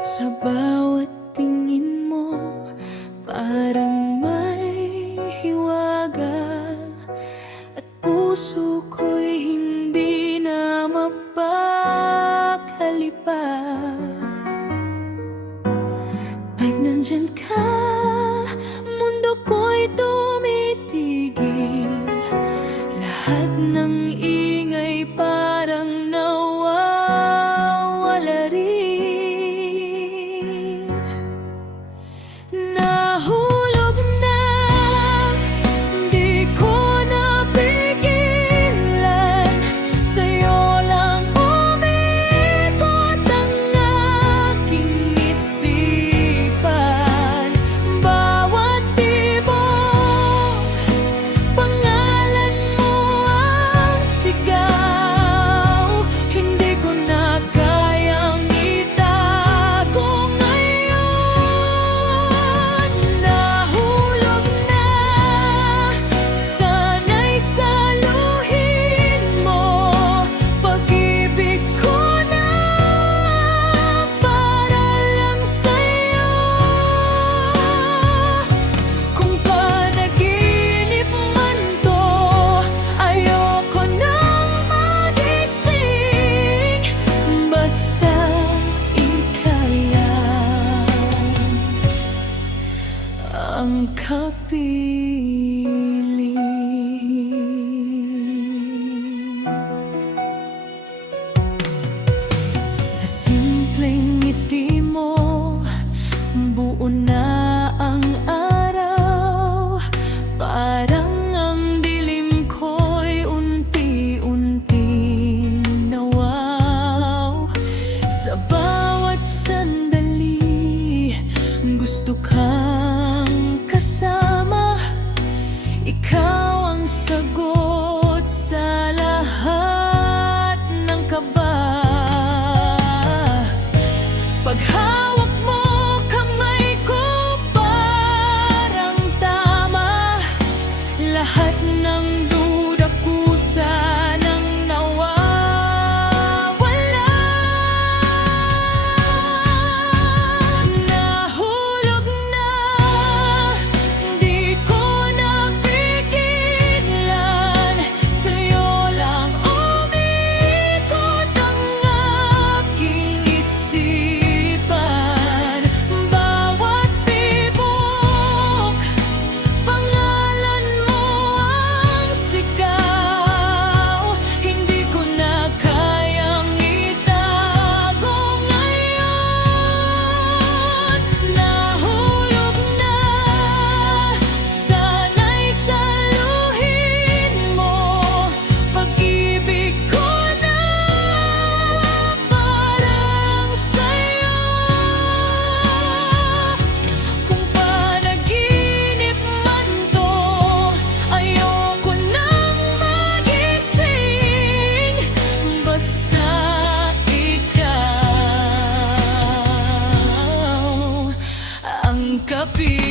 Sa bawat tingin mo, parang may hiwaga, at puso ko'y hindi na mapakali pa. Pag nandyan ka, mundo ko'y tumitigil. Lahat ng ingay parang nawawala rin. Nahulog na, di ko napigilan. Sa'yo lang umiikot ang aking isipan. Bawat tibok, pangalan mo ang sigaw. Hindi ko na kayang itago ngayon. Nahulog na, sana'y saluhin mo. Pag-ibig ko na para lang sa'yo. Kung panaginip man to, ayoko nang magising. Basta ikaw lang ang kapiling. Sa simpleng ngiti mo, buo na ang araw. Parang ang dilim ko'y unti-unting nawaw. Sa bawat sandali, gusto kang kasama. Ikaw ang sagot sa lahat ng kaba. Paghawak mo kamay ko, parang tama. Lahat ng duda kusa nang nawawala. Nahulog na, di ko napigilan. Sa'yo lang umiikot ang aking isipan. Bawat tibok, pangalan mo ang sigaw. Hindi ko na kayang itago ngayon. Nahulog na, sana'y saluhin mo. Pag-ibig ko na parang sa'yo. Kung panaginip man to, ayoko nang magising. Basta ikaw ang kapiling.